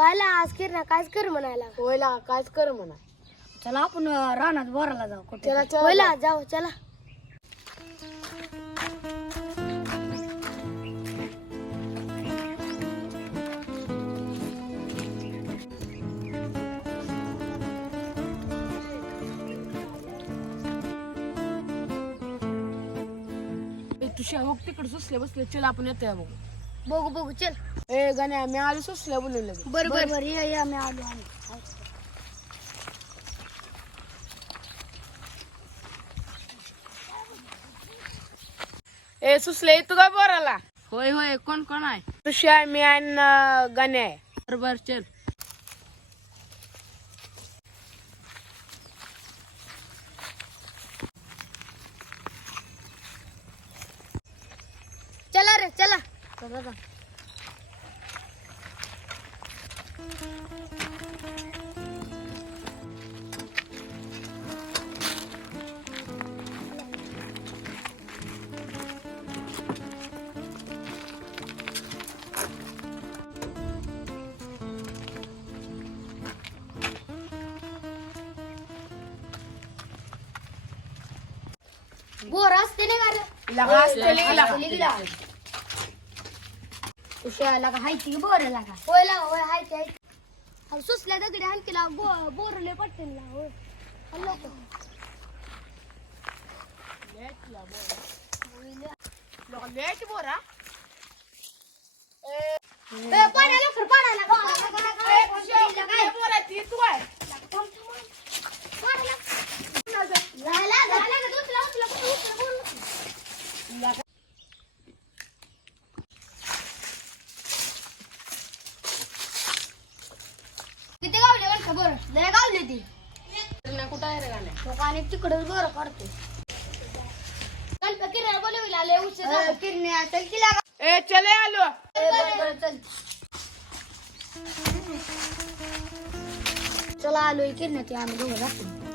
कायला आज किरणा कायच कर म्हणायला. होय लागा कायच कर म्हणा. चला आपण रानात बोराला जाऊ कुठे. चला चला होयला जाऊ चला. तुझ्या हो तिकडे सुसले बसले चल आपण येतोय बघू. बघू बघू चल. ए गण्या मी आलो सुसल्या बोलवलं. बरोबर बरोबर या मी आलो आम्ही. ए सुसले तू काय बोराला. होय होय कोण कोण आहे? तुझ्या मी आणि गण्या आहे. बरोबर चल. चला रे चला. चला जा. बोर असते नाही का रे? लगा असते लिहिला. उशाला का हायची बोर लागा. होय लागा होय हायची हायची. अरे सुसल्या दगडी आणखीला बोरले पडते ना होय. हल्लो को. लेट बोरा. पाण्या लवकर पाण्या लागा. बोरा ती तू आहे. किती गावले वाटतं बरं लय गावले ती. कुठं आहे रे गाण्या. तो पाणी तिकडं बरं काढतो. किरण्या बोलविला आले उशीर किरण्या चल की लागा. ए चले आलो. चल चला आलोय किरण्या ती आम्ही दोघं जातो.